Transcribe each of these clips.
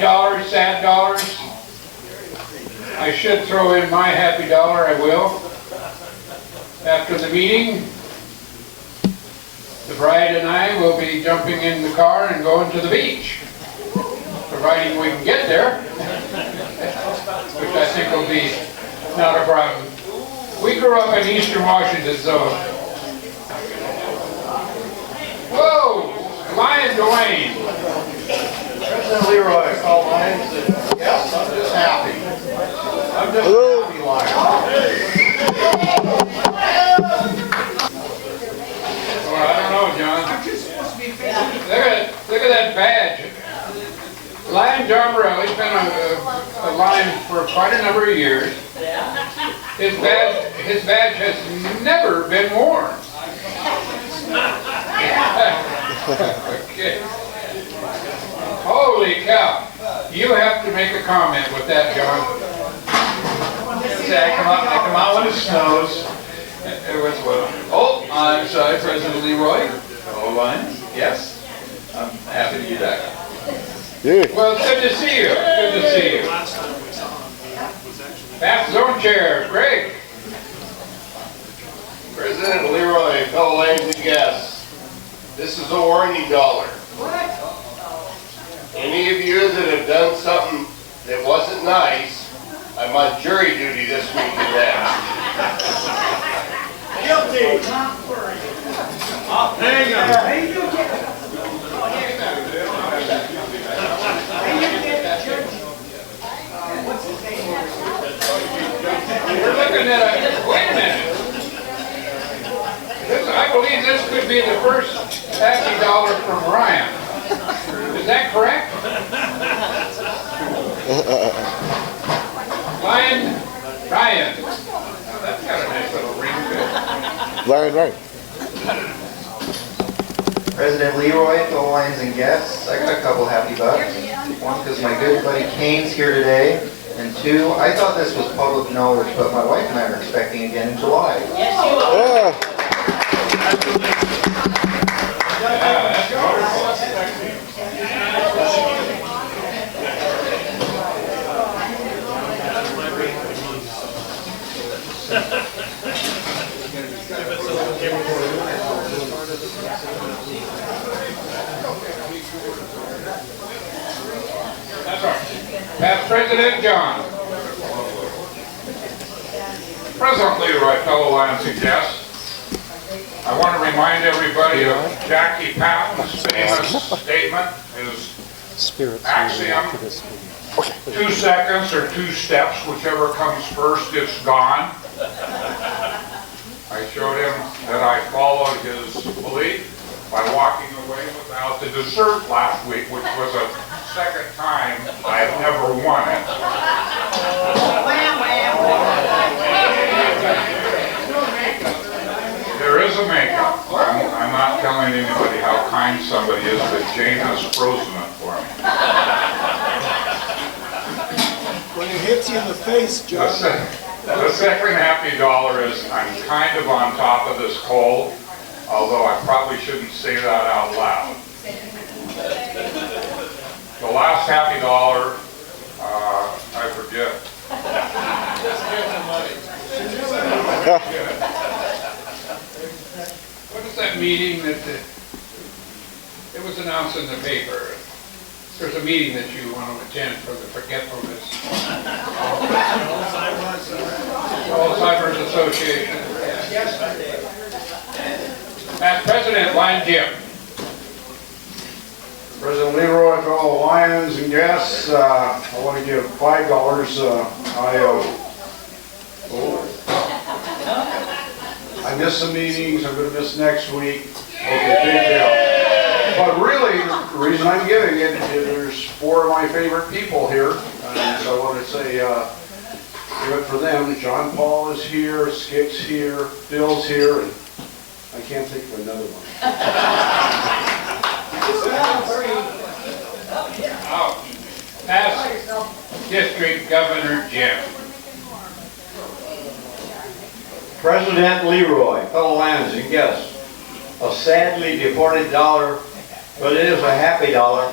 happy dollars, sad dollars. I should throw in my happy dollar, I will. After the meeting, the bride and I will be jumping in the car and going to the beach, providing we can get there, which I think will be not a problem. We grew up in Eastern Washington, so. Whoa! Lion Dwayne. President Leroy, call Lions. Yes, I'm just happy. I'm just a happy lion. Well, I don't know, John. Look at that badge. Lion John Morelli's been a lion for quite a number of years. His badge has never been worn. Okay. Holy cow. You have to make a comment with that, John. I come out when it snows. It was what? Oh, I'm sorry, President Leroy. Hello, Lions. Yes, I'm happy to be back. Well, it's good to see you. Good to see you. Past zone chair, Greg. President Leroy, fellow Lions and guests, this is a warning dollar. Any of you that have done something that wasn't nice, I'm on jury duty this week and that. Guilty. Hang on. We're looking at wait a minute. I believe this could be the first happy dollar from Ryan. Is that correct? Ryan. Now that's got a nice little ring to it. Right. President Leroy, fellow Lions and guests, I got a couple happy bucks. One, because my good buddy Kane's here today. And two, I thought this was public knowledge, but my wife and I are expecting again in July. Yeah. That's right. Past President John. President Leroy, fellow Lions and guests, I want to remind everybody of Jackie Patton's famous statement, his axiom, 2 seconds or 2 steps, whichever comes first, it's gone. I showed him that I followed his belief by walking away without the dessert last week, which was a second time I've ever won it. There is a makeup. I'm not telling anybody how kind somebody is, but Jane has frozen it for me. When it hits you in the face, John. The second happy dollar is I'm kind of on top of this cold, although I probably shouldn't say that out loud. The last happy dollar, I forget. What is that meeting that it was announced in the paper? There's a meeting that you want to attend for the forgetfulness. Alzheimer's Association. Past President Lion Jim. President Leroy, fellow Lions and guests, I want to give $5. I missed some meetings. I'm going to miss next week. Okay, big deal. But really, the reason I'm giving it is there's 4 of my favorite people here, and so I want to say give it for them. John Paul is here, Skip's here, Bill's here, and I can't think of another one. Past District Governor Jim. President Leroy, fellow Lions and guests, a sadly deported dollar, but it is a happy dollar.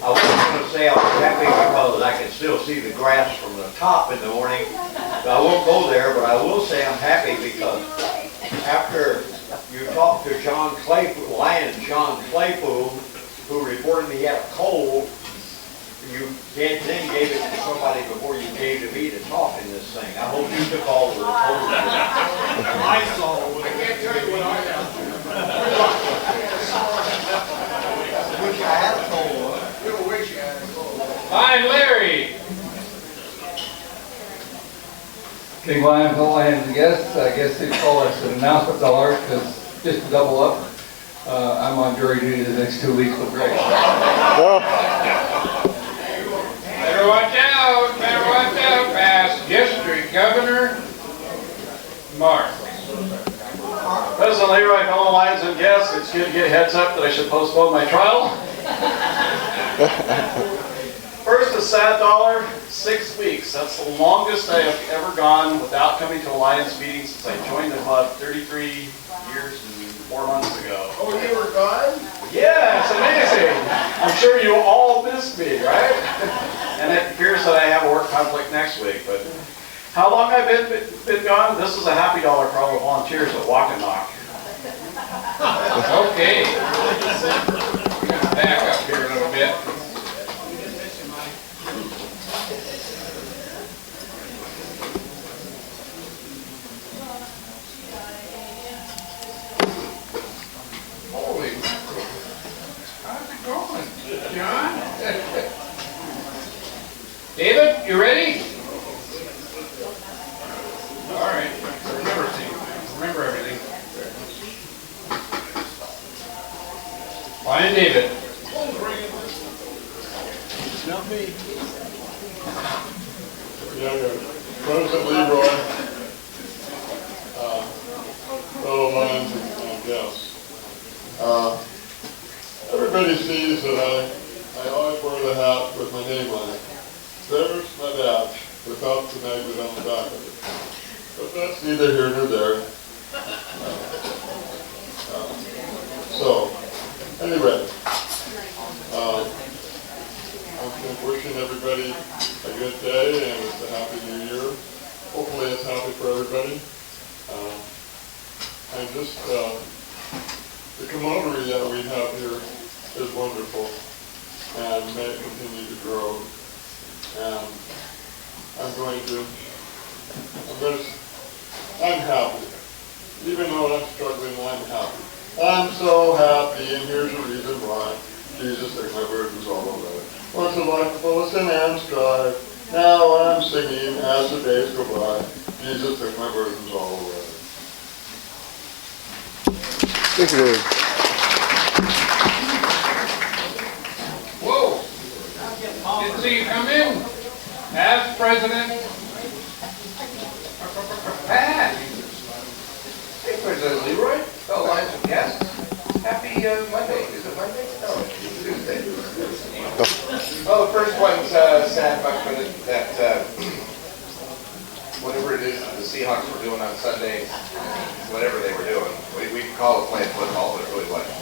I wasn't gonna say I was happy because I can still see the grass from the top in the morning. I won't go there, but I will say I'm happy because after you talked to John Claypool, Lion John Claypool, who reported he had a cold, you then gave it to somebody before you gave to me to talk in this thing. I hope you took all the cold. I saw it. I can't tell you what I got. Wish I had a cold one. You wish you had a cold. Hi, Larry. King Lion, Bill Lion, and guests, I guess they call us an announcement dollar, because just to double up, I'm on jury duty the next 2 weeks with Greg. Better watch out, past District Governor Mark. President Leroy, fellow Lions and guests, it's good to get a heads up that I should postpone my trial. First, a sad dollar, 6 weeks. That's the longest I have ever gone without coming to a Lions meeting since I joined the club 33 years and 4 months ago. Oh, you were gone? Yeah, it's amazing. I'm sure you all missed me, right? And it appears that I have a work conflict next week, but how long I've been gone? This is a happy dollar for all the volunteers at Walk and Knock. Okay. Back up here a little bit. Holy mackerel. How's it going, John? David, you ready? All right. Remember everything. Lion David. Not me. President Leroy, fellow Lions and guests. Everybody sees that I always wear the hat with my name on it. There's my badge without the magnet on the back of it. But that's neither here nor there. So, anyway, I'm wishing everybody a good day and it's a happy new year. Hopefully it's happy for everybody. And just the camaraderie that we have here is wonderful and may it continue to grow. And I'm happy. Even though I'm struggling, I'm happy. I'm so happy, and here's the reason why. Jesus, take my burdens all away. Once a life full of sin and strife, now I'm singing as the days go by. Jesus, take my burdens all away. Thank you. Whoa. Didn't see you come in. As president. Pat. Hey, President Leroy, fellow Lions and guests. Happy Monday. Is it Monday? No, it's Tuesday. Well, the first one's sad about that whatever it is that the Seahawks were doing on Sunday, whatever they were doing. We call it playing football, but it really wasn't.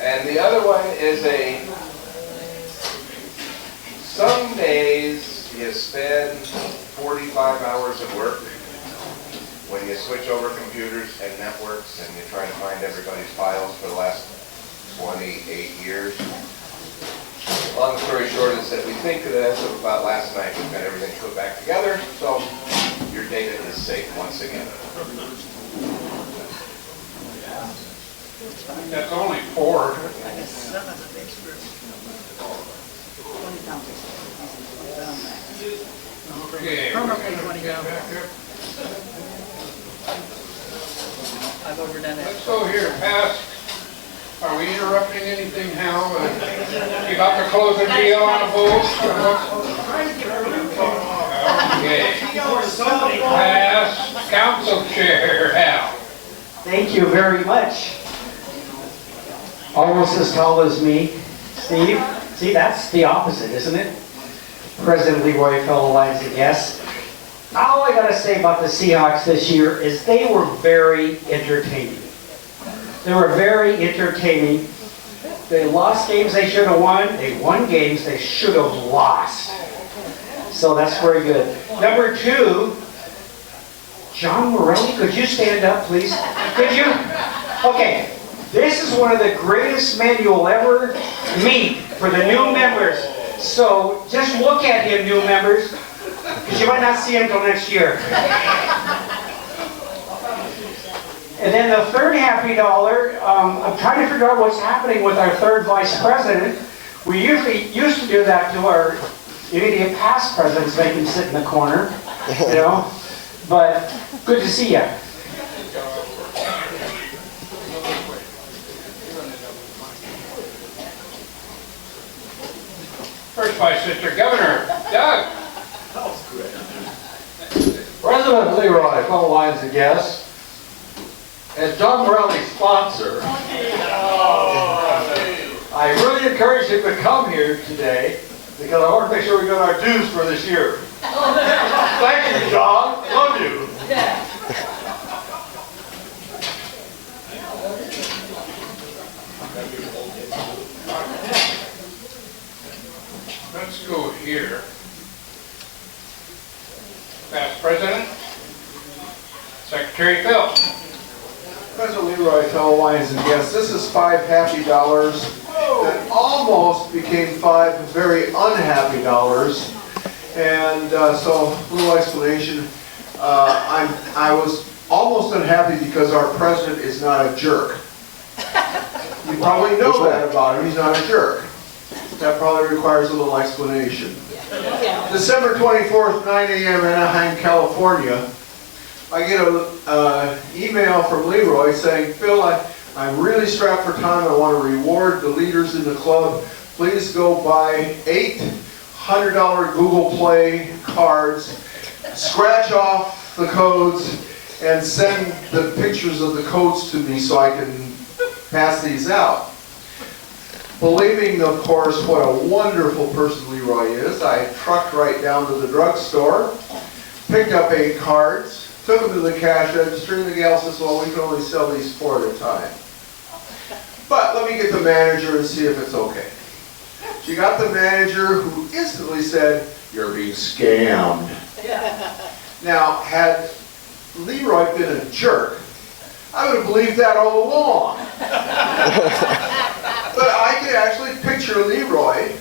And the other one is some days you spend 45 hours at work when you switch over computers and networks and you try to find everybody's files for the last 28 years. Long story short is that we think that as of about last night, we've got everything put back together, so your data is safe once again. That's only 4. Okay. I've overdone it. Let's go here, past. Are we interrupting anything, Hal? You about to close the deal on a vote? Okay. Past council chair, Hal. Thank you very much. Almost as tall as me. Steve, see, that's the opposite, isn't it? President Leroy, fellow Lions and guests. All I gotta say about the Seahawks this year is they were very entertaining. They were very entertaining. They lost games they should have won. They won games they should have lost. So that's very good. Number 2, John Morelli, could you stand up, please? Could you? Okay, this is one of the greatest men you'll ever meet for the new members. So just look at him, new members, because you might not see him until next year. And then the third happy dollar, I'm trying to figure out what's happening with our third vice president. We usually used to do that to our immediate past presidents, make him sit in the corner, you know. But good to see you. First Vice District Governor, Doug. President Leroy, fellow Lions and guests, as John Morelli's sponsor, I really encourage him to come here today because I want to make sure we got our dues for this year. Thank you, John. Love you. Let's go here. Past President, Secretary Phil. President Leroy, fellow Lions and guests, this is 5 happy dollars that almost became 5 very unhappy dollars. And so, a little explanation. I was almost unhappy because our president is not a jerk. You probably know that about him. He's not a jerk. That probably requires a little explanation. December 24th, 9 a.m. Anaheim, California. I get an email from Leroy saying, Phil, I'm really strapped for time. I want to reward the leaders in the club. Please go buy 8 $100 Google Play cards, scratch off the codes, and send the pictures of the codes to me so I can pass these out. Believing, of course, what a wonderful person Leroy is, I trucked right down to the drugstore, picked up 8 cards, took them to the cash register, and the gal says, well, we can only sell these 4 at a time. But let me get the manager and see if it's okay. She got the manager, who instantly said, you're being scammed. Now, had Leroy been a jerk, I would have believed that all along. But I could actually picture Leroy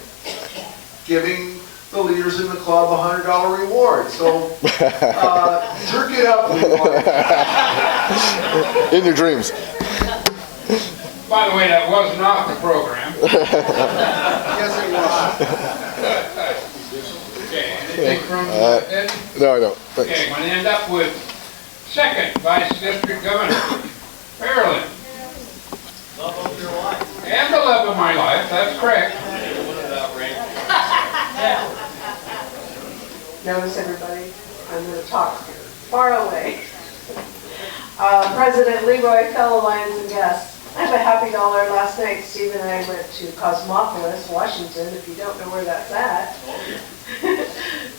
giving the leaders in the club a $100 reward. So, jerk it up, Leroy. In your dreams. By the way, that was not the program. Yes, it was. Okay, anything from Ed? No, I don't. Thanks. Okay, I'm going to end up with second Vice District Governor, Marilyn. Love of your life. And the love of my life, that's correct. Notice everybody, I'm going to talk far away. President Leroy, fellow Lions and guests, I have a happy dollar. Last night, Steve and I went to Cosmopolis, Washington, if you don't know where that's at,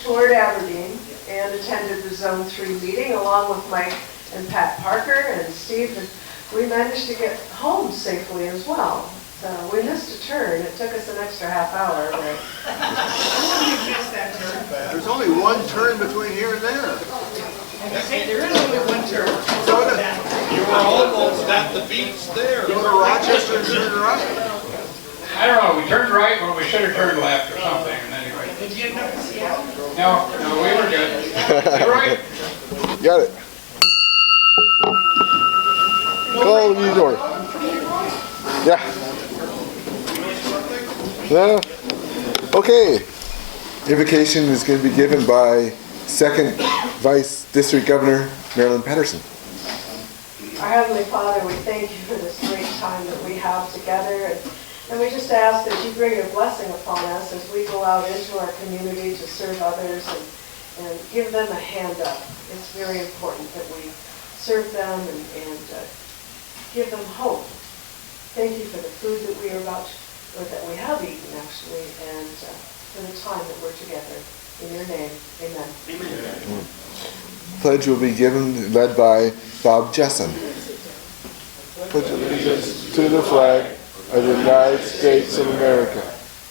toured Aberdeen, and attended the Zone 3 meeting along with Mike and Pat Parker and Steve. And we managed to get home safely as well. So we missed a turn. It took us an extra half hour. But There's only one turn between here and there. There is only one turn. You were almost at the beach there. Go to Rochester and turn right. I don't know, we turned right when we should have turned left or something, and anyway. Did you never see it? No, we were good. You right? Got it. Call New York. Yeah. No. Okay. Invocation is going to be given by second Vice District Governor Marilyn Patterson. Our Heavenly Father, we thank you for this great time that we have together. And we just ask that you bring your blessing upon us as we go out into our community to serve others and give them a hand up. It's very important that we serve them and give them hope. Thank you for the food that we are about to, or that we have eaten actually, and for the time that we're together. In your name, amen. Amen. Pledge will be given, led by Bob Jessen. Pledge allegiance to the flag of the United States of America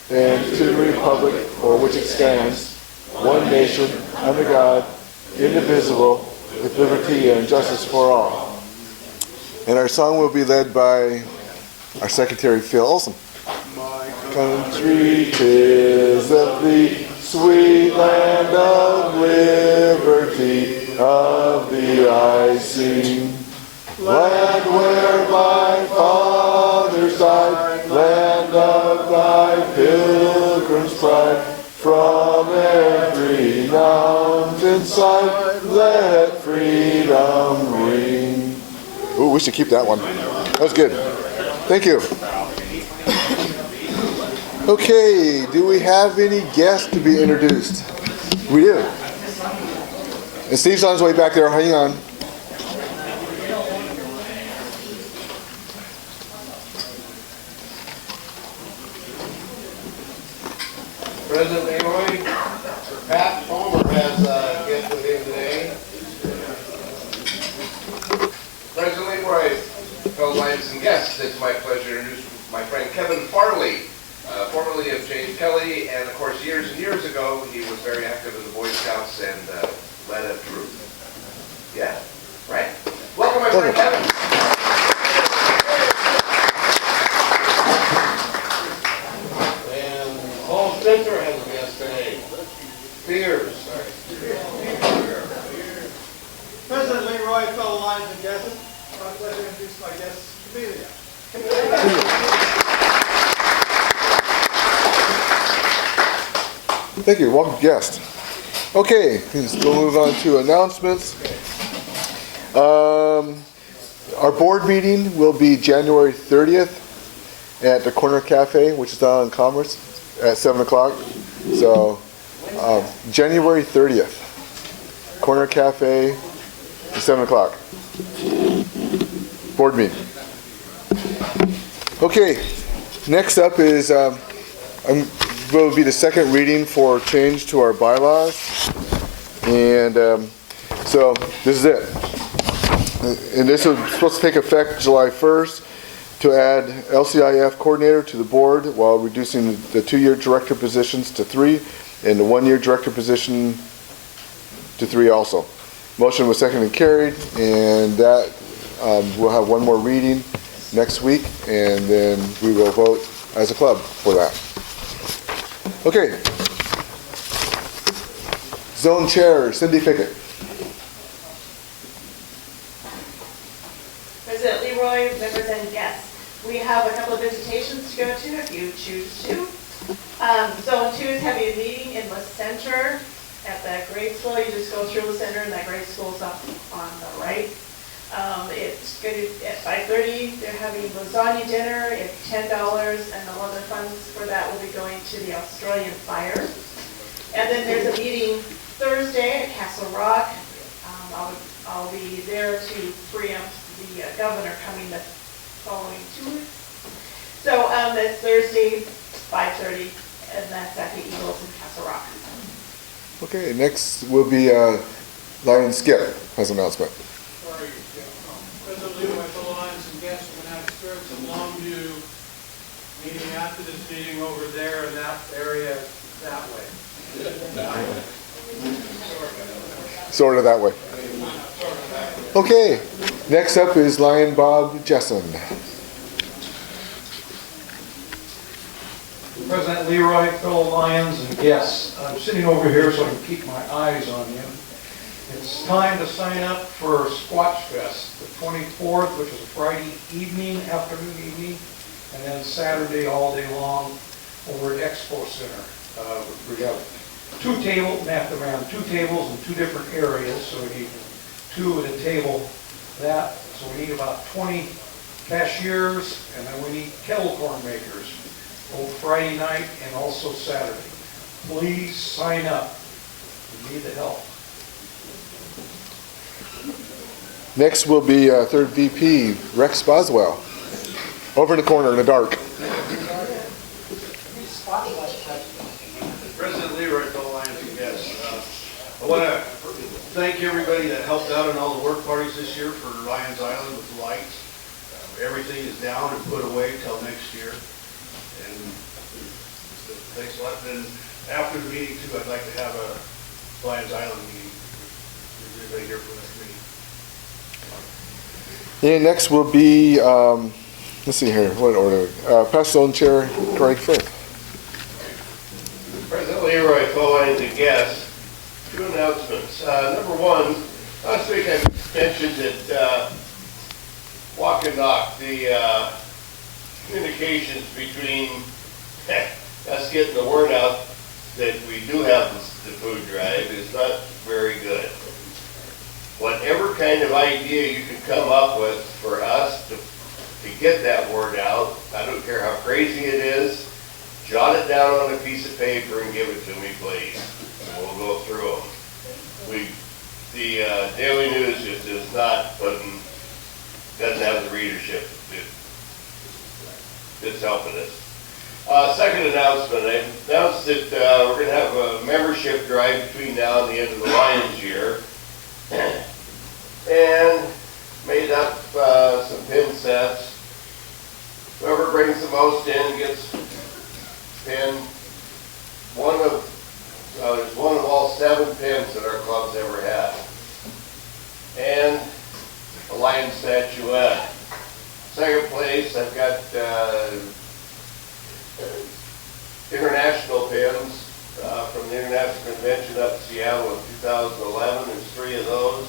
and to the republic for which it stands, one nation, under God, indivisible, with liberty and justice for all. And our song will be led by our secretary, Phil Olson. My country, 'tis of thee, sweet land of liberty, of thee I sing. Land where my fathers died, land of thy pilgrim's pride, from every mountainside, let freedom ring. Ooh, we should keep that one. That was good. Thank you. Okay, do we have any guests to be introduced? We do. And Steve's on his way back there. Hang on. President Leroy, Pat Palmer has a guest with him today. President Leroy, fellow Lions and guests, it's my pleasure to introduce my friend Kevin Farley, formerly of James Kelly, and of course years and years ago he was very active in the Boy Scouts and led a troop. Yeah, right? Welcome my friend Kevin. And Paul Spencer has a guest today. Spears. President Leroy, fellow Lions and guests, my pleasure to introduce my guest, Amelia. Thank you. Welcome guest. Okay, let's go move on to announcements. Our board meeting will be January 30th at the Corner Cafe, which is down in Commerce, at 7 o'clock. So, January 30th, Corner Cafe, at 7 o'clock. Board meeting. Okay, next up is will be the second reading for change to our bylaws. And so this is it. And this is supposed to take effect July 1st to add LCIF coordinator to the board while reducing the 2-year director positions to 3 and the 1-year director position to 3 also. Motion was seconded and carried, and that we'll have one more reading next week, and then we will vote as a club for that. Okay. Zone Chair, Cindy Pickett. President Leroy, members and guests, we have a couple of visitations to go to if you choose to. Zone 2 is having a meeting in the center at that grade school. You just go through the center and that grade school's up on the right. It's good at 5:30. They're having lasagna dinner. It's $10, and all the funds for that will be going to the Australian Fire. And then there's a meeting Thursday at Castle Rock. I'll be there to preempt the governor coming the following 2 weeks. So that's Thursday, 5:30, and that's at the Eagles in Castle Rock. Okay, next will be Lion Skip has an announcement. President Leroy, fellow Lions and guests, we're going to have spirits in Longview meeting after this meeting over there in that area that way. Sort of that way. Okay, next up is Lion Bob Jessen. President Leroy, fellow Lions and guests, I'm sitting over here so I can keep my eyes on you. It's time to sign up for Squatch Fest, the 24th, which is a Friday evening, afternoon evening, and then Saturday all day long over at Expo Center. We have two tables in 2 different areas, so we need 2 at a table. So we need about 20 cashiers, and then we need kettle corn makers, both Friday night and also Saturday. Please sign up. We need the help. Next will be 3rd VP, Rex Boswell. Over in the corner in the dark. President Leroy, fellow Lions and guests, I want to thank everybody that helped out in all the work parties this year for Lions Island with the lights. We everything is down and put away till next year. And thanks a lot. Then after the meeting too, I'd like to have a Lions Island meeting. Is everybody here for that meeting? And next will be, let's see here, what order? Past Zone Chair Greg Fripp. President Leroy, co-lines and guests, 2 announcements. Number one, last week I mentioned that Walk and Knock, the communications between us getting the word out that we do have the food drive is not very good. Whatever kind of idea you can come up with for us to get that word out, I don't care how crazy it is, jot it down on a piece of paper and give it to me, please. And we'll go through them. The Daily News just is not doesn't have the readership that's helping us. Second announcement, I announced that we're going to have a membership drive between now and the end of the Lions year. And made up some pin sets. Whoever brings the most in gets pin. There's one of all 7 pins that our club's ever had. And a lion statuette. Second place, I've got international pins from the International Convention up in Seattle in 2011. There's 3 of those,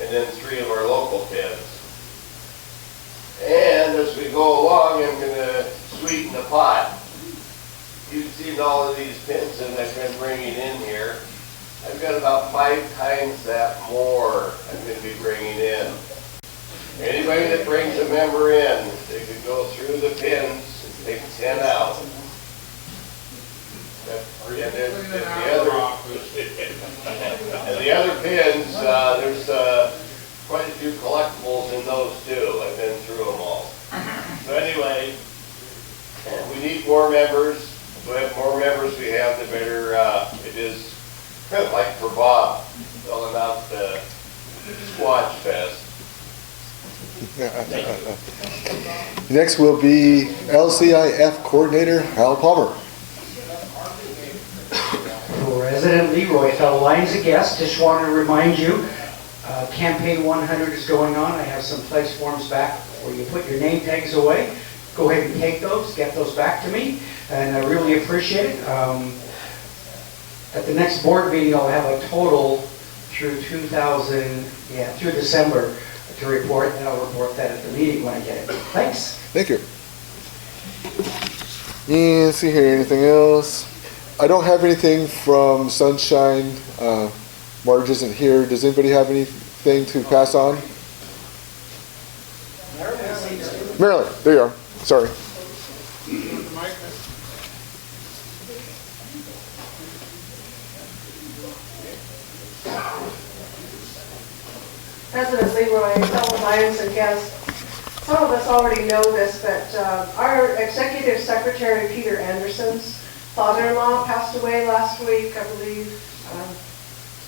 and then 3 of our local pins. And as we go along, I'm going to sweeten the pot. You've seen all of these pins that I've been bringing in here. I've got about 5 times that more I'm going to be bringing in. Anybody that brings a member in, they can go through the pins and pick 10 out. And then the other pins, there's quite a few collectibles in those too. I've been through them all. So anyway, we need more members. The more members we have, the better it is. Like for Bob, filling out the Squatch Fest. Next will be LCIF Coordinator Hal Palmer. President Leroy, fellow Lions and guests, just want to remind you, Campaign 100 is going on. I have some pledge forms back where you put your name tags away. Go ahead and take those, get those back to me, and I really appreciate it. At the next board meeting, I'll have a total through through December to report, and I'll report that at the meeting when I get it. Thanks. Thank you. And let's see here, anything else? I don't have anything from Sunshine. Marge isn't here. Does anybody have anything to pass on? Marilyn, there you are. Sorry. President Leroy, fellow Lions and guests, some of us already know this, but our Executive Secretary, Peter Anderson's father-in-law passed away last week, I believe.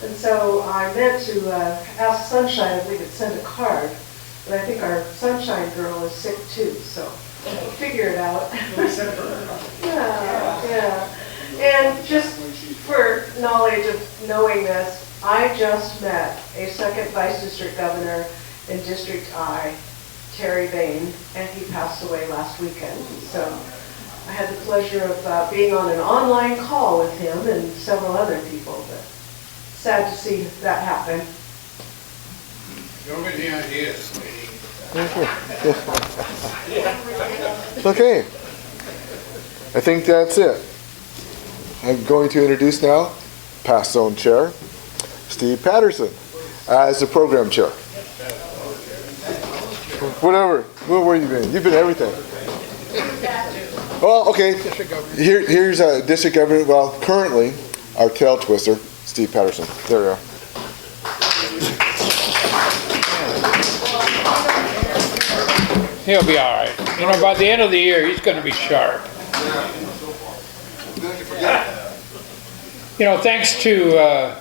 And so I meant to ask Sunshine if we could send a card, but I think our Sunshine girl is sick too, so we'll figure it out. Yeah. And just for knowledge of knowing this, I just met a second vice district governor in District I, Terry Bain, and he passed away last weekend. So I had the pleasure of being on an online call with him and several other people, but sad to see that happen. Don't get any ideas, lady. Okay. I think that's it. I'm going to introduce now past zone chair, Steve Patterson, as the program chair. Whatever. Where you been? You've been everything. Well, okay. Here's a district governor. Well, currently, our tail twister, Steve Patterson. There we are. He'll be all right. You know, by the end of the year, he's going to be sharp. You know, thanks to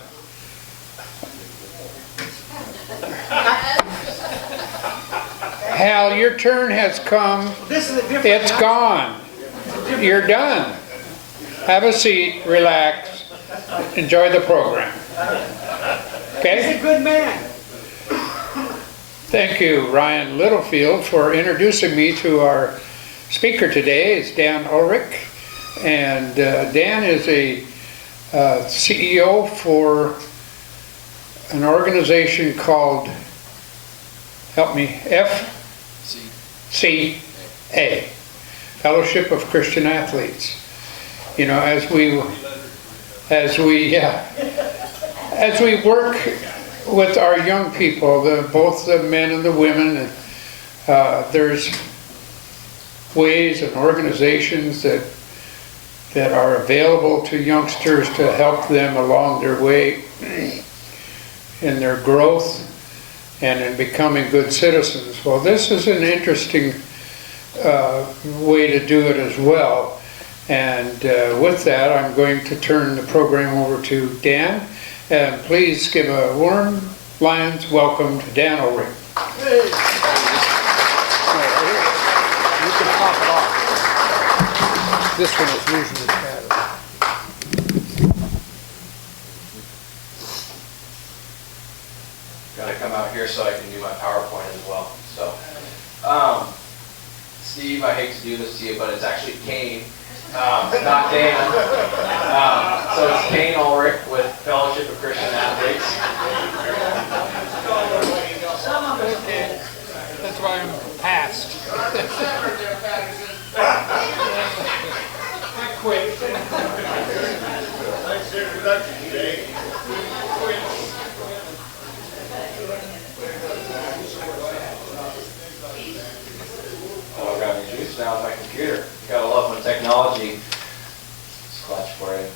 Hal, your turn has come. This is a different. It's gone. You're done. Have a seat, relax, enjoy the program. Okay? He's a good man. Thank you, Ryan Littlefield, for introducing me to our speaker today. Is Dan Ulrich. And Dan is a CEO for an organization called, help me, FCA, Fellowship of Christian Athletes. You know, as we work with our young people, both the men and the women, there's ways and organizations that are available to youngsters to help them along their way in their growth and in becoming good citizens. Well, this is an interesting way to do it as well. And with that, I'm going to turn the program over to Dan. And please give a warm Lions welcome to Dan Ulrich. You can pop it off. This one is usually better. Gotta come out here so I can do my PowerPoint as well. So, Steve, I hate to do this to you, but it's actually Kane, not Dan. So it's Kane Ulrich with Fellowship of Christian Athletes. That's why I'm passed. Quick. Thanks for the introduction today. Oh, I've got any juice now on my computer. Gotta love when technology clutch for you.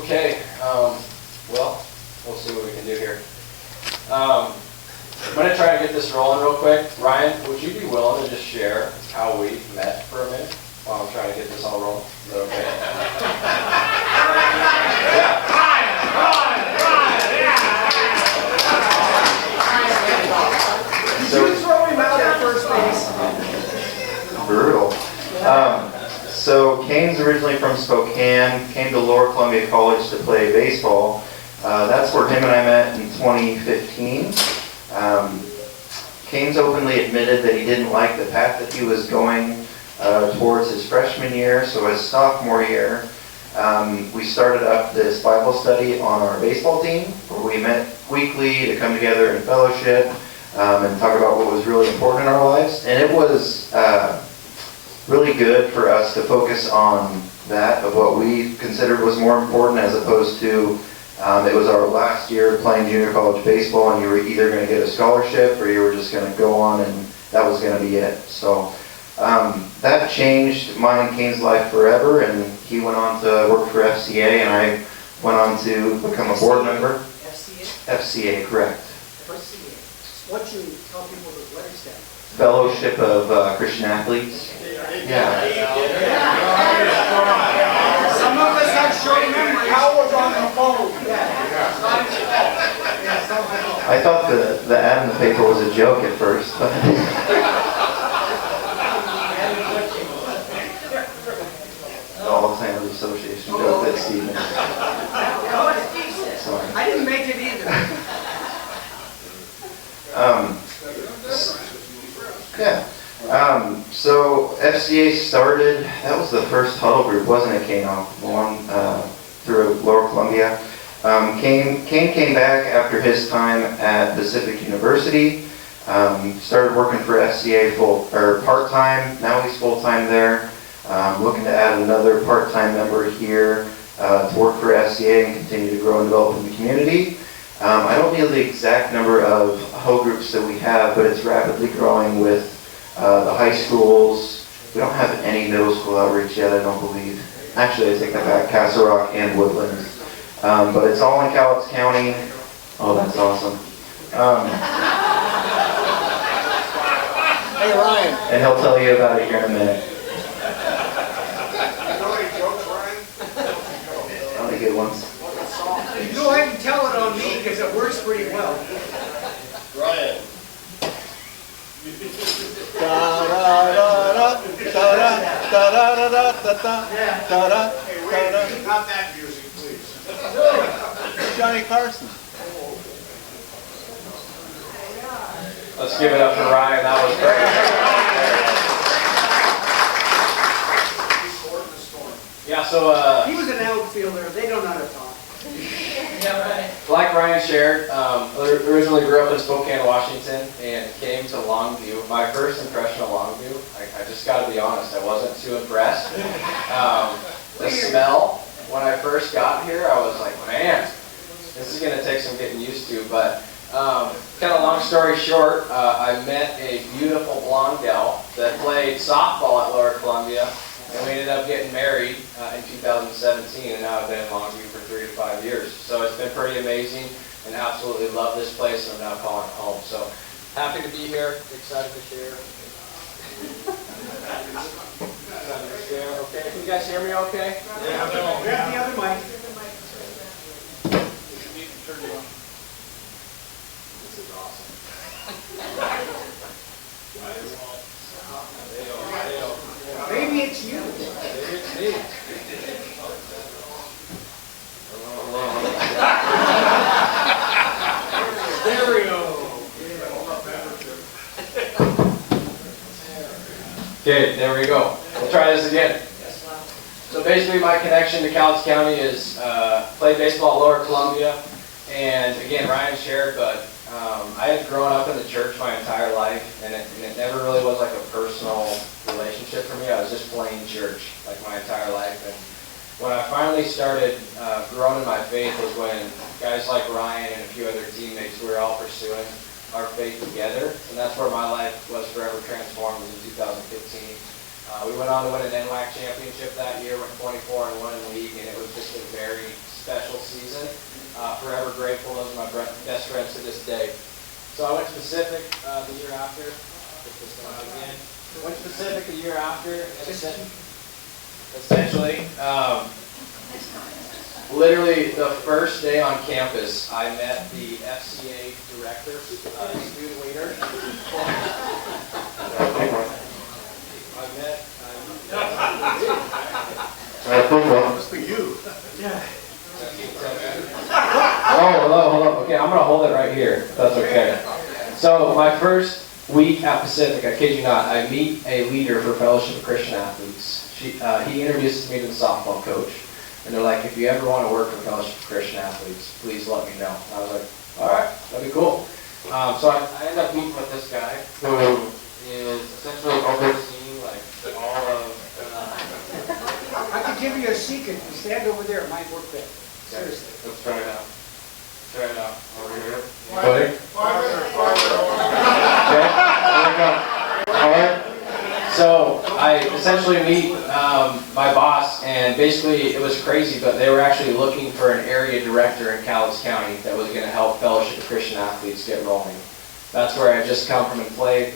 Okay, well, we'll see what we can do here. I'm going to try to get this rolling real quick. Ryan, would you be willing to just share how we met for a minute while I'm trying to get this all rolling? Is that okay? Yeah. Did you throw him out at first base? Brutal. So Kane's originally from Spokane, came to Lower Columbia College to play baseball. That's where him and I met in 2015. Kane's openly admitted that he didn't like the path that he was going towards his freshman year, so his sophomore year, we started up this Bible study on our baseball team, where we met weekly to come together in fellowship and talk about what was really important in our lives. And it was really good for us to focus on that, of what we considered was more important, as opposed to it was our last year playing junior college baseball, and you were either going to get a scholarship or you were just going to go on and that was going to be it. So that changed mine and Kane's life forever, and he went on to work for FCA, and I went on to become a board member. FCA? FCA, correct. FCA. What you tell people the letters stand for? Fellowship of Christian Athletes. Yeah. Some of us have short memory. How was on the phone? I thought the ad in the paper was a joke at first, but the Alzheimer's Association joke that Steve made. Sorry. I didn't make it either. Yeah. So FCA started, that was the first huddle group, wasn't it, Kane? The one through Lower Columbia. Kane came back after his time at Pacific University, started working for FCA part-time. Now he's full-time there. Looking to add another part-time member here to work for FCA and continue to grow and develop in the community. I don't know the exact number of huddle groups that we have, but it's rapidly growing with the high schools. We don't have any middle school outreach yet, I don't believe. Actually, I take that back, Castle Rock and Woodland. But it's all in Cowlitz County. Oh, that's awesome. Hey, Ryan. And he'll tell you about it here in a minute. Only good ones. You go ahead and tell it on me. because it works pretty well. Ryan. Not that music, please. Johnny Carson. Let's give it up for Ryan, that was great. Yeah, so, He was an outfielder, they don't know how to talk. like Ryan shared, originally grew up in Spokane, Washington, and came to Longview. My first impression of Longview, I just gotta be honest, I wasn't too impressed. The smell, when I first got here, I was like, man, this is gonna take some getting used to, but kind of long story short, I met a beautiful blonde gal that played softball at Lower Columbia, and we ended up getting married in 2017, and now I've been in Longview for 3 to 5 years. So it's been pretty amazing, and absolutely love this place, and I'm now calling it home. So happy to be here, excited to share. Okay, can you guys hear me okay? Yeah, the other mic. This is awesome. Maybe it's you. Maybe it's me. Stereo. Okay, there we go. We'll try this again. So basically my connection to Cowlitz County is played baseball at Lower Columbia, and again, Ryan shared, but I had grown up in the church my entire life, and it never really was like a personal relationship for me. I was just playing church like my entire life, and when I finally started growing in my faith was when guys like Ryan and a few other teammates, we were all pursuing our faith together, and that's where my life was forever transformed in 2015. We went on to win an NWAC championship that year, went 24-1 in league, and it was just a very special season. Forever grateful. Those are my best friends to this day. So I went to Pacific the year after. Get this one out again. Went to Pacific the year after, and essentially, literally the first day on campus, I met the FCA director, student leader. Must be you. Yeah. Hold up. Okay, I'm gonna hold it right here, if that's okay. So my first week at Pacific, I kid you not, I meet a leader for Fellowship of Christian Athletes. He introduces me to the softball coach, and they're like, if you ever want to work for Fellowship of Christian Athletes, please let me know. I was like, all right, that'd be cool. So I ended up meeting with this guy who is essentially overseeing like all of. I could give you a secret. You stand over there, it might work better. Seriously. Let's try it out. Try it out. Over here. Buddy? Okay, there we go. All right. So I essentially meet my boss, and basically it was crazy, but they were actually looking for an area director in Cowlitz County that was going to help Fellowship of Christian Athletes get rolling. That's where I had just come from and played.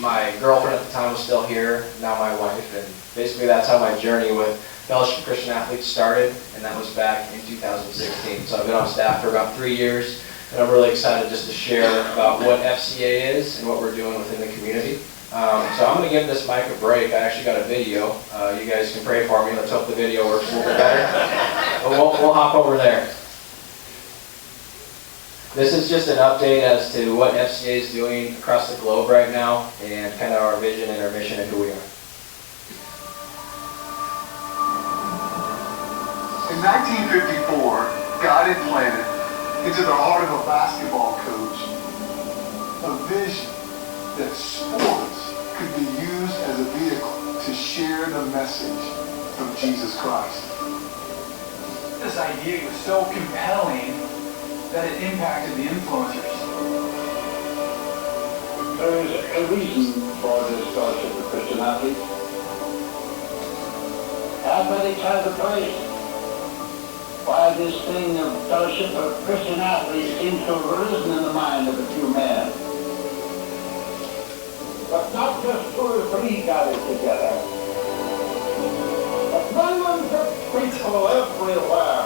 My girlfriend at the time was still here, now my wife, and basically that's how my journey with Fellowship of Christian Athletes started, and that was back in 2016. So I've been on staff for about 3 years, and I'm really excited just to share about what FCA is and what we're doing within the community. So I'm going to give this mic a break. I actually got a video. You guys can pray for me. Let's hope the video works a little bit better. But we'll hop over there. This is just an update as to what FCA is doing across the globe right now, and kind of our vision and our mission and who we are. In 1954, God had planted into the heart of a basketball coach a vision that sports could be used as a vehicle to share the message of Jesus Christ. This idea was so compelling that it impacted the influencers. There is a reason for this Fellowship of Christian Athletes. Athletics has a place. Why this thing of Fellowship of Christian Athletes seems to have arisen in the mind of a few men. But not just 2 or 3 gathered together, but millions of people everywhere,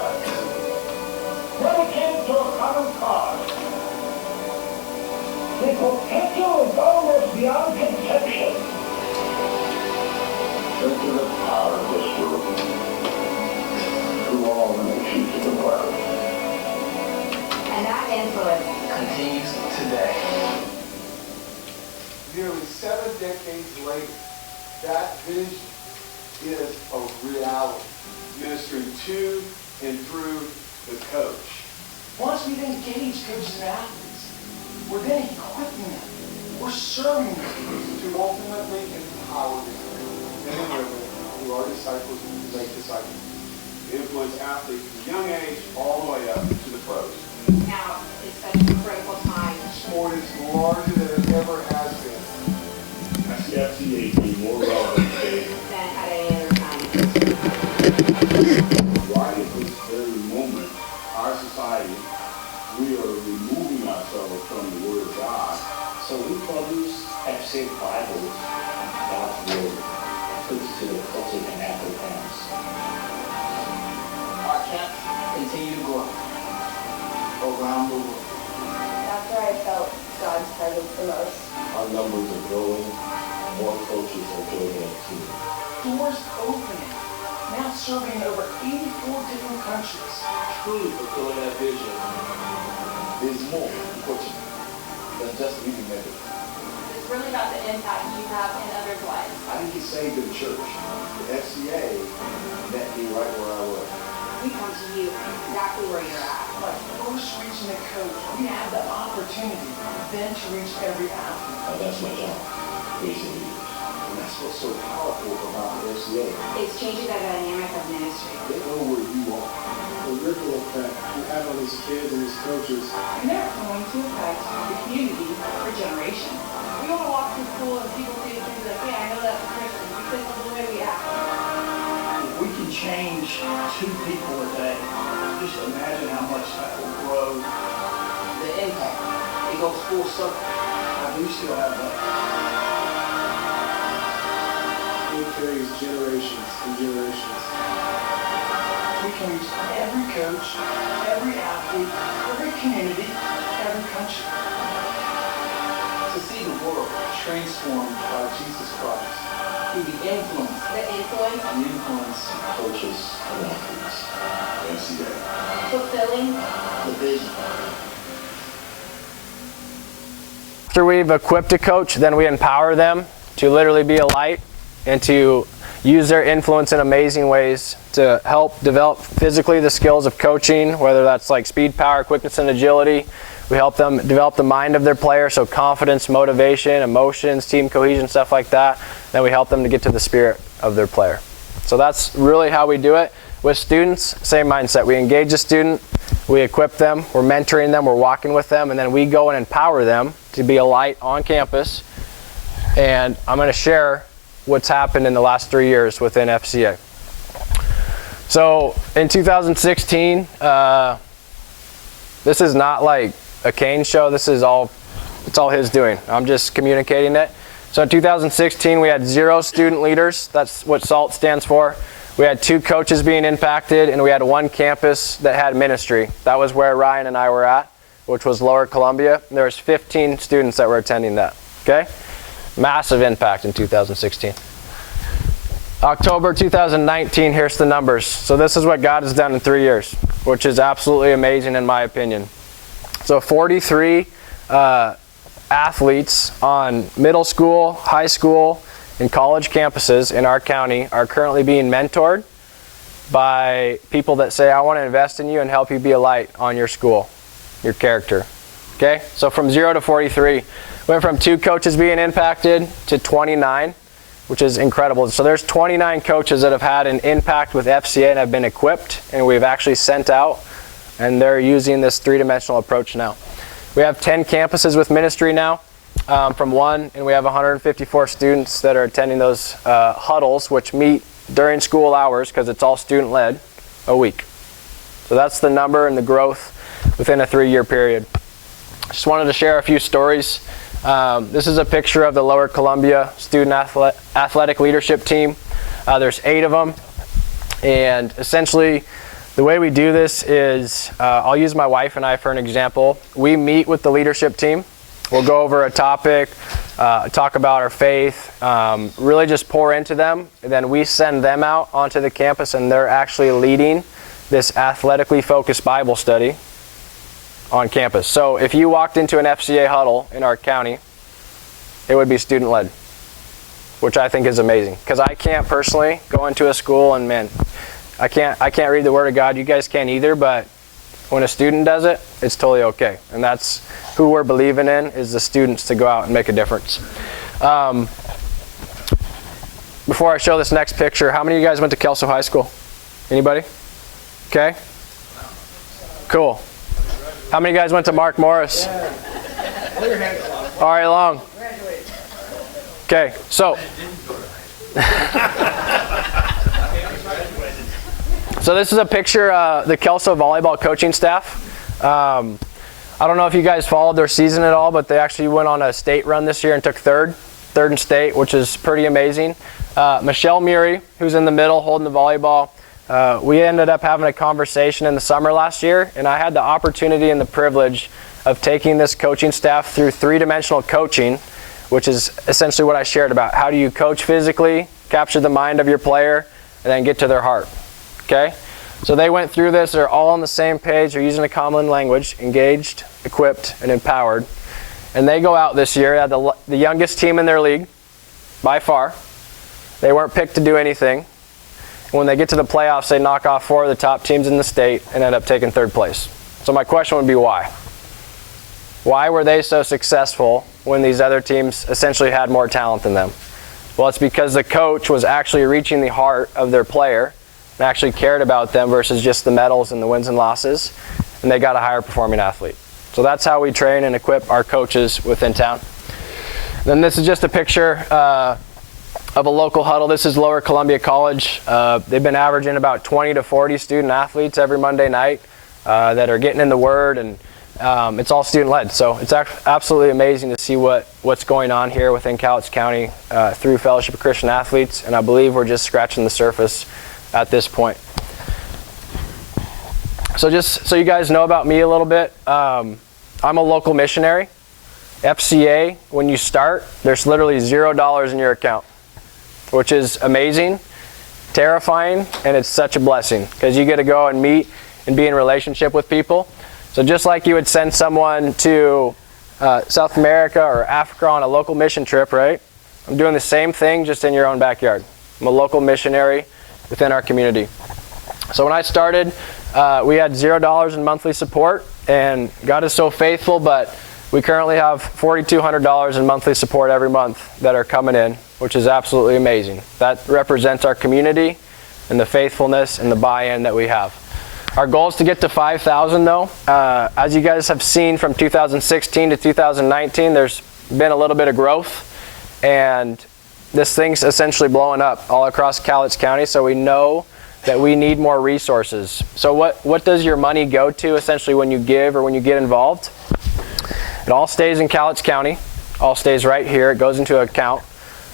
dedicated to a without a cause. The potential is almost beyond conception. Think of the power of this world through all the nations of the world. And that influence continues today. Nearly 7 decades later, that vision is a reality, ministering to and through the coach. Once we've engaged coaches and athletes, we're then equipping them. We're serving them To ultimately empower them, men and women who are disciples who make disciples. Influence athletes from a young age all the way up to the pros. now is such a critical time. Sport is larger than it ever has been. I see FCA being more relevant today Than at any other time. right at this very moment. Our society, we are removing ourselves from the Word of God. So we produce FCA Bibles, God's Word, preached to the coaching and athlete parents. Our camps continue to grow around the world. That's where I felt God's presence the most. Our numbers are growing. More coaches are joining our team. Doors opening. Now serving in over 84 different countries. Truly fulfilling that vision is more coaching than just reading medicine. It's really about the impact you have in others' lives. I didn't get saved in the church. The FCA met me right where I was. We come to you exactly where you're at. By first reaching a coach, we have the opportunity then to reach every athlete. Now that's my job, raising leaders. And that's what's so powerful about the FCA. It's changing the dynamic of ministry. They know where you are. The ripple effect you have on these kids and these coaches. And they're going to affect the community for generations. We want to walk through school and people see things like, hey, I know that's a Christian because of the way we act. If we can change 2 people a day, just imagine how much that will grow. The impact, it goes full circle. I do still have that. It carries generations and generations. We can reach every coach, every athlete, every community, every country. To see the world transformed by Jesus Christ. Through the influence. The influence. The influence. Coaches and athletes. NCAA. Fulfilling The vision. After we've equipped a coach, then we empower them to literally be a light and to use their influence in amazing ways to help develop physically the skills of coaching, whether that's like speed, power, quickness, and agility. We help them develop the mind of their player, so confidence, motivation, emotions, team cohesion, stuff like that. Then we help them to get to the spirit of their player. So that's really how we do it. With students, same mindset. We engage a student, we equip them, we're mentoring them, we're walking with them, and then we go and empower them to be a light on campus. And I'm going to share what's happened in the last 3 years within FCA. So in 2016, this is not like a Kane show. This is it's all his doing. I'm just communicating it. So in 2016, we had 0 student leaders. That's what SALT stands for. We had 2 coaches being impacted, and we had 1 campus that had ministry. That was where Ryan and I were at, which was Lower Columbia. There was 15 students that were attending that. Okay? Massive impact in 2016. October 2019, here's the numbers. So this is what God has done in 3 years, which is absolutely amazing in my opinion. So 43 athletes on middle school, high school, and college campuses in our county are currently being mentored by people that say, I want to invest in you and help you be a light on your school, your character. Okay? So from 0 to 43. Went from 2 coaches being impacted to 29, which is incredible. So there's 29 coaches that have had an impact with FCA and have been equipped, and we've actually sent out, and they're using this 3-dimensional approach now. We have 10 campuses with ministry now from 1, and we have 154 students that are attending those huddles, which meet during school hours because it's all student-led, a week. So that's the number and the growth within a 3-year period. Just wanted to share a few stories. This is a picture of the Lower Columbia Student Athletic Leadership Team. There's 8 of them, and essentially The way we do this is, I'll use my wife and I for an example. We meet with the leadership team. We'll go over a topic, talk about our faith, really just pour into them. And then we send them out onto the campus, and they're actually leading this athletically focused Bible study on campus. So if you walked into an FCA huddle in our county, it would be student-led, which I think is amazing. Because I can't personally go into a school and, man, I can't read the Word of God. You guys can't either, but when a student does it, it's totally okay. And that's who we're believing in, is the students to go out and make a difference. Before I show this next picture, how many of you guys went to Kelso High School? Anybody? Okay. Cool. How many of you guys went to Mark Morris? All right, Long. Okay, so. So this is a picture of the Kelso volleyball coaching staff. I don't know if you guys followed their season at all, but they actually went on a state run this year and took third in state, which is pretty amazing. Michelle Murray, who's in the middle holding the volleyball, we ended up having a conversation in the summer last year, and I had the opportunity and the privilege of taking this coaching staff through three-dimensional coaching, which is essentially what I shared about. How do you coach physically, capture the mind of your player, and then get to their heart? Okay? So they went through this. They're all on the same page. They're using a common language, engaged, equipped, and empowered. And they go out this year. They had the youngest team in their league, by far. They weren't picked to do anything. When they get to the playoffs, they knock off 4 of the top teams in the state and end up taking third place. So my question would be why? Why were they so successful when these other teams essentially had more talent than them? Well, it's because the coach was actually reaching the heart of their player and actually cared about them versus just the medals and the wins and losses, and they got a higher performing athlete. So that's how we train and equip our coaches within town. Then this is just a picture of a local huddle. This is Lower Columbia College. They've been averaging about 20 to 40 student athletes every Monday night that are getting in the Word, and it's all student-led. So it's absolutely amazing to see what's going on here within Cowlitz County through Fellowship of Christian Athletes, and I believe we're just scratching the surface at this point. So just so you guys know about me a little bit, I'm a local missionary. FCA, when you start, there's literally $0 in your account, which is amazing, terrifying, and it's such a blessing because you get to go and meet and be in relationship with people. So just like you would send someone to South America or Africa on a local mission trip, right? I'm doing the same thing just in your own backyard. I'm a local missionary within our community. So when I started, we had $0 in monthly support, and God is so faithful, but we currently have $4,200 in monthly support every month that are coming in, which is absolutely amazing. That represents our community and the faithfulness and the buy-in that we have. Our goal is to get to 5,000 though. As you guys have seen from 2016 to 2019, there's been a little bit of growth, and this thing's essentially blowing up all across Cowlitz County, so we know that we need more resources. So what does your money go to essentially when you give or when you get involved? It all stays in Cowlitz County, all stays right here. It goes into an account.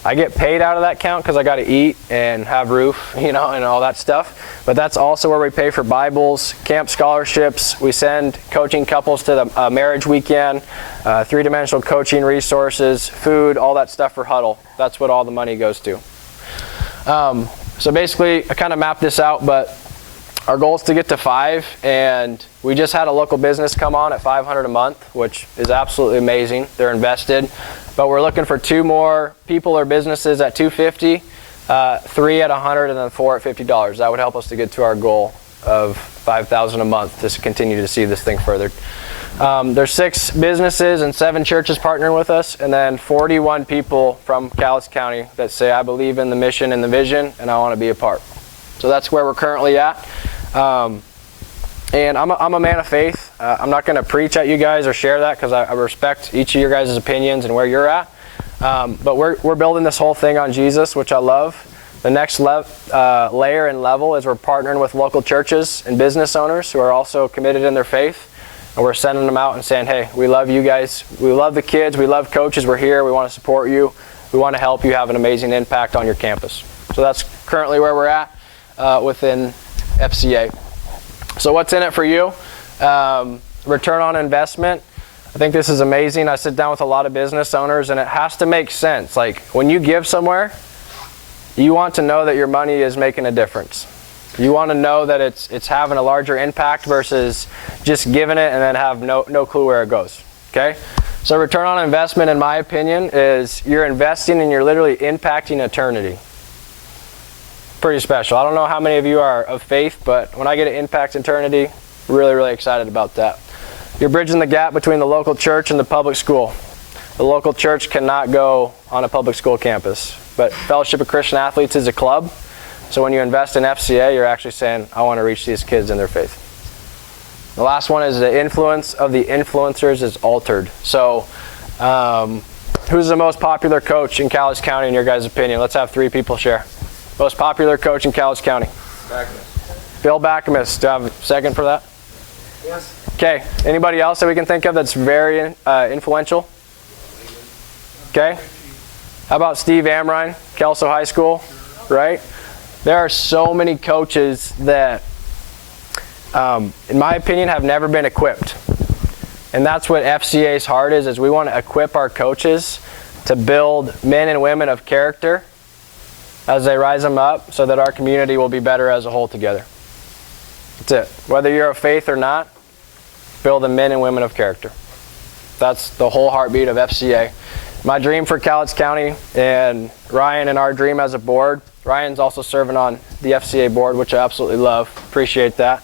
I get paid out of that account because I got to eat and have roof, and all that stuff. But that's also where we pay for Bibles, camp scholarships. We send coaching couples to the marriage weekend, three-dimensional coaching resources, food, all that stuff for Huddle. That's what all the money goes to. So basically, I kind of mapped this out, but our goal is to get to 5, and we just had a local business come on at $500 a month, which is absolutely amazing. They're invested. But we're looking for 2 more people or businesses at $250, 3 at $100, and then 4 at $50. That would help us to get to our goal of $5,000 a month to continue to see this thing furthered. There's 6 businesses and 7 churches partnering with us, and then 41 people from Cowlitz County that say, I believe in the mission and the vision, and I want to be a part. So that's where we're currently at. And I'm a man of faith. I'm not going to preach at you guys or share that because I respect each of your guys' opinions and where you're at. But we're building this whole thing on Jesus, which I love. The next layer and level is we're partnering with local churches and business owners who are also committed in their faith. And we're sending them out and saying, hey, we love you guys. We love the kids. We love coaches. We're here. We want to support you. We want to help you have an amazing impact on your campus. So that's currently where we're at within FCA. So what's in it for you? Return on investment. I think this is amazing. I sit down with a lot of business owners, and it has to make sense. Like, when you give somewhere, you want to know that your money is making a difference. You want to know that it's having a larger impact versus just giving it and then have no clue where it goes. Okay? So return on investment, in my opinion, is you're investing and you're literally impacting eternity. Pretty special. I don't know how many of you are of faith, but when I get to impact eternity, really, really excited about that. You're bridging the gap between the local church and the public school. The local church cannot go on a public school campus, but Fellowship of Christian Athletes is a club. So when you invest in FCA, you're actually saying, I want to reach these kids in their faith. The last one is the influence of the influencers is altered. So who's the most popular coach in Cowlitz County in your guys' opinion? Let's have 3 people share. Most popular coach in Cowlitz County? Backamus. Bill Backamus. Do I have a second for that? Yes. Okay. Anybody else that we can think of that's very influential? Okay. How about Steve Amrine, Kelso High School? Right? There are so many coaches that, in my opinion, have never been equipped. And that's what FCA's heart is we want to equip our coaches to build men and women of character as they rise them up so that our community will be better as a whole together. That's it. Whether you're of faith or not, build the men and women of character. That's the whole heartbeat of FCA. My dream for Cowlitz County and Ryan and our dream as a board, Ryan's also serving on the FCA board, which I absolutely love. Appreciate that.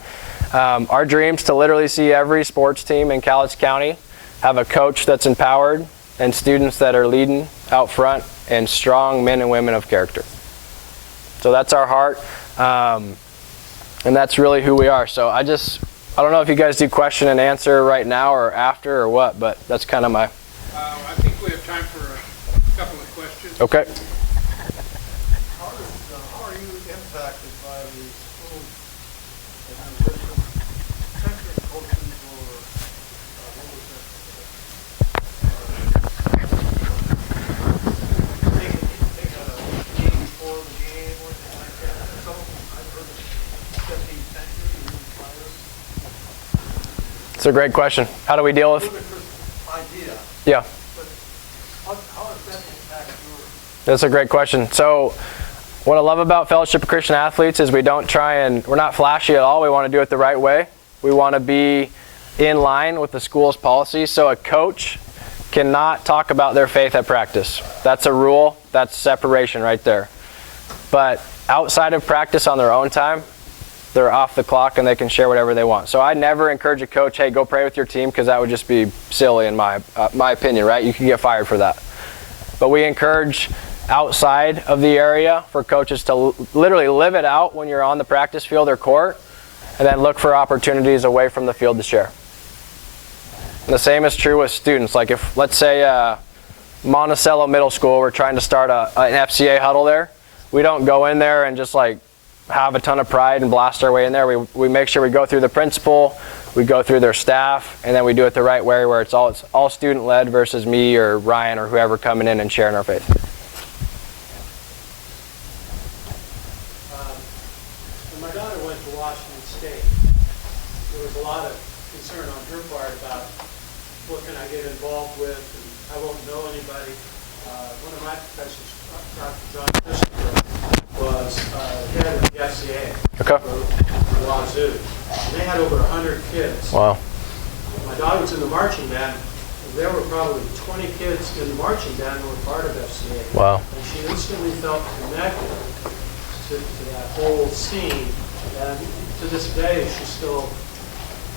Our dream's to literally see every sports team in Cowlitz County have a coach that's empowered and students that are leading out front and strong men and women of character. So that's our heart, and that's really who we are. So I don't know if you guys do question and answer right now or after or what, but that's kind of my... I think we have time for a couple of questions. Okay. How are you impacted by the school centric coaches or what was that? Take a game before the game or anything like that. Some of them I've heard of 17th century players. It's a great question. How do we deal with... Idea. Yeah. But how does that impact your... That's a great question. So what I love about Fellowship of Christian Athletes is we're not flashy at all. We want to do it the right way. We want to be in line with the school's policy. So a coach cannot talk about their faith at practice. That's a rule. That's separation right there. But outside of practice on their own time, they're off the clock and they can share whatever they want. So I never encourage a coach, hey, go pray with your team, because that would just be silly in my opinion, right? You can get fired for that. But we encourage outside of the area for coaches to literally live it out when you're on the practice field or court, and then look for opportunities away from the field to share. And the same is true with students. Like if, let's say, Monticello Middle School, we're trying to start an FCA huddle there. We don't go in there and just like have a ton of pride and blast our way in there. We make sure we go through the principal, we go through their staff, and then we do it the right way where it's all student-led versus me or Ryan or whoever coming in and sharing our faith. When my daughter went to Washington State, there was a lot of concern on her part about what can I get involved with, and I won't know anybody. One of my professors, Dr. John Christopher, was head of the FCA for Wazoo. And they had over 100 kids. Wow. My daughter was in the marching band. And there were probably 20 kids in the marching band who were part of FCA. Wow. And she instantly felt connected to that whole scene. And to this day, she still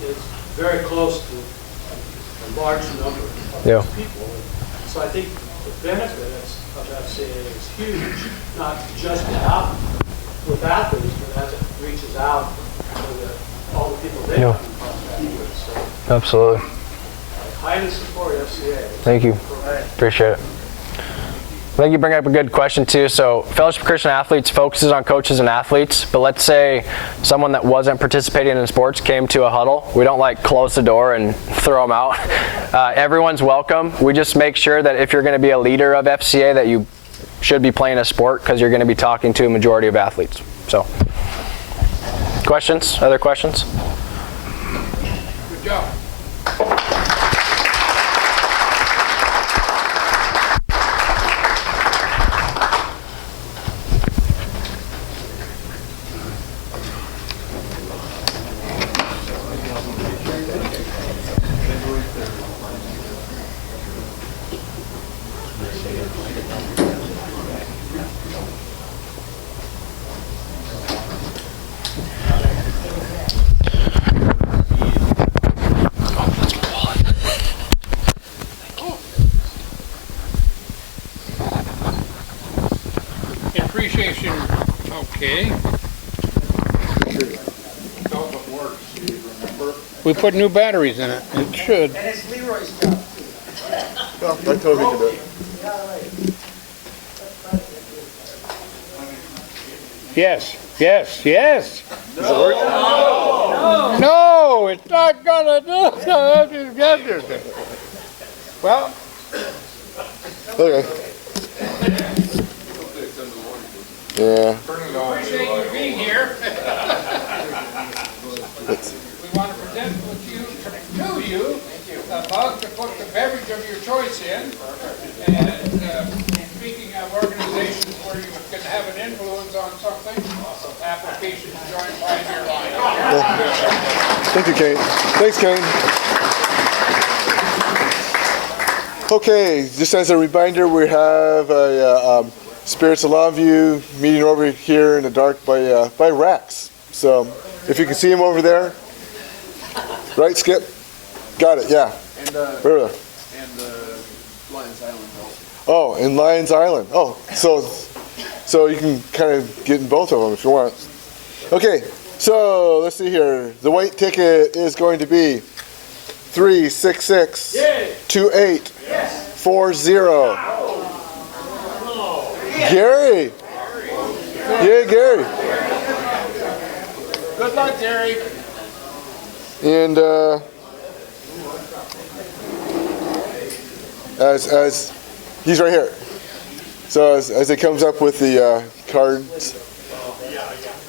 is very close to a large number of those people. So I think the benefit of FCA is huge, not just with athletes, but as it reaches out to all the people they have in contact with. So absolutely. I highly support FCA. Thank you. Appreciate it. I think you bring up a good question too. So Fellowship of Christian Athletes focuses on coaches and athletes, but let's say someone that wasn't participating in sports came to a huddle. We don't like close the door and throw them out. Everyone's welcome. We just make sure that if you're going to be a leader of FCA that you should be playing a sport, because you're going to be talking to a majority of athletes. So questions? Other questions? Good job. Appreciation, okay. We put new batteries in it. It should. And it's Leroy's job. I totally can do it. Yes, yes, yes. Does it work? No, it's not gonna do it. Well. Okay. Yeah. Appreciate you being here. We want to present to you about to put the beverage of your choice in. And speaking of organizations where you can have an influence on something, application to join Pioneer Line. Thank you, Kane. Thanks, Kane. Okay, just as a reminder, we have a Spirits of Longview meeting over here in the dark by Rax. So if you can see him over there, right, Skip? Got it, yeah. And right there. And Lions Island also. Oh, in Lions Island. Oh, so you can kind of get in both of them if you want. Okay, so let's see here. The white ticket is going to be 366 2840. Gary. Yeah, Gary. Good luck, Gary. And as he's right here. So as it comes up with the cards,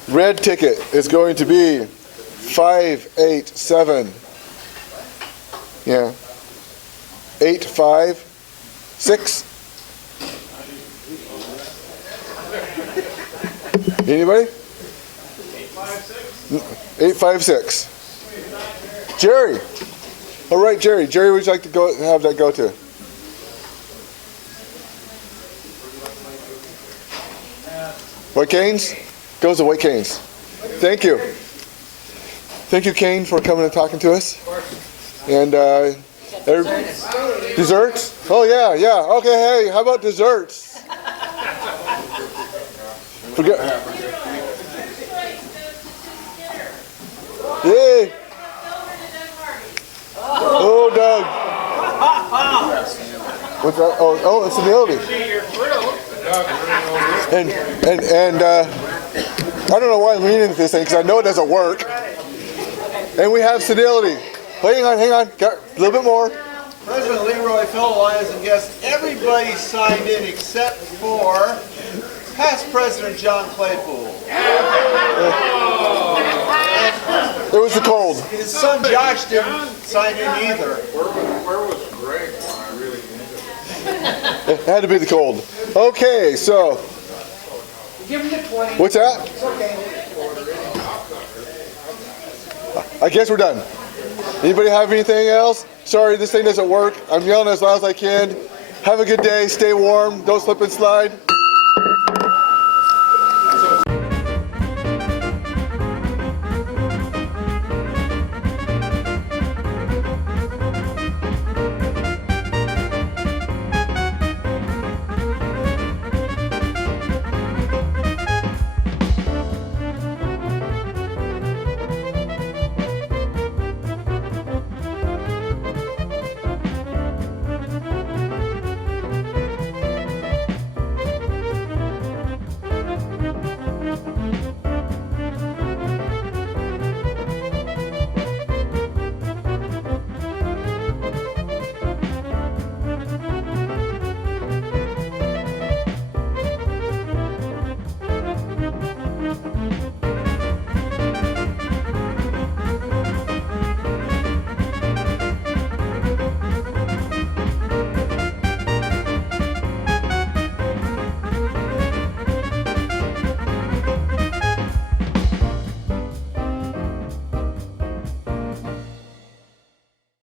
red ticket is going to be 587. Yeah. 856. Anybody? 856. Jerry. All right, Jerry. Jerry, would you like to go have that go to? White Canes? Goes to White Canes. Thank you. Thank you, Kane, for coming and talking to us. And desserts? Oh yeah, yeah. Okay, hey, how about desserts? Forget. Yay! Oh, Doug. What's that? Oh, it's Senility. And I don't know why I'm leaning into this thing because I know it doesn't work. And we have Senility. Hang on. Got a little bit more. President Leroy, fellow Lions and guests, everybody signed in except for past President John Claypool. It was the cold. His son Josh didn't sign in either. Where was Greg when I really needed It had to be the cold. Okay, so. Give him the 20. What's that? It's okay. I guess we're done. Anybody have anything else? Sorry, this thing doesn't work. I'm yelling as loud as I can. Have a good day. Stay warm. Don't slip and slide.